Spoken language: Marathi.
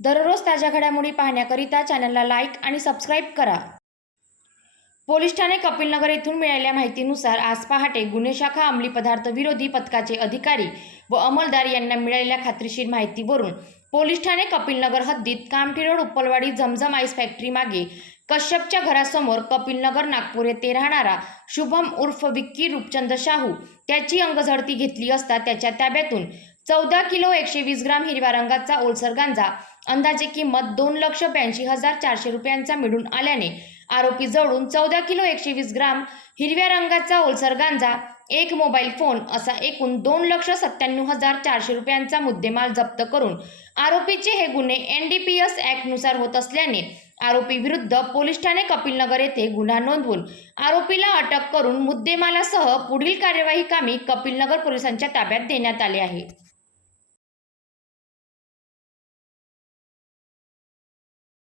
दररोज ताज्या घडामोडी पाहण्याकरिता चॅनलला लाईक आणि सबस्क्राईब करा. पोलीस ठाणे कपिलनगर येथून मिळालेल्या माहितीनुसार आज पहाटे गुन्हे शाखा अंमली पदार्थ विरोधी पथकाचे अधिकारी व अंमलदार यांना मिळालेल्या खात्रीशीर माहितीवरून पोलीस ठाणे कपिलनगर हद्दीत Kamthi road Uppalwadi Zamzam ice factory मागे कश्यपच्या घरासमोर कपिलनगर नागपूर येथे राहणारा शुभम उर्फ विक्की रूपचंद शाहू त्याची अंगझडती घेतली असता त्याच्या ताब्यातून चौदा किलो एकशे वीस ग्राम हिरव्या रंगाचा ओलसर गांजा अंदाजे किंमत दोन लक्ष ब्याऐंशी हजार चारशे रुपयांचा मिळून आल्याने आरोपी जवळून चौदा किलो एकशे वीस ग्राम हिरव्या रंगाचा ओलसर गांजा एक मोबाईल फोन असा एकूण दोन लक्ष सत्त्याण्णव हजार चारशे रुपयांचा मुद्देमाल जप्त करून आरोपीचे हे गुन्हे एन डी पी एस ॲक्टनुसार होत असल्याने आरोपी विरुद्ध पोलीस ठाणे कपिलनगर येथे गुन्हा नोंदवून आरोपीला अटक करून मुद्देमालासह पुढील कार्यवाही कामी कपिलनगर पोलिसांच्या ताब्यात देण्यात आले आहे.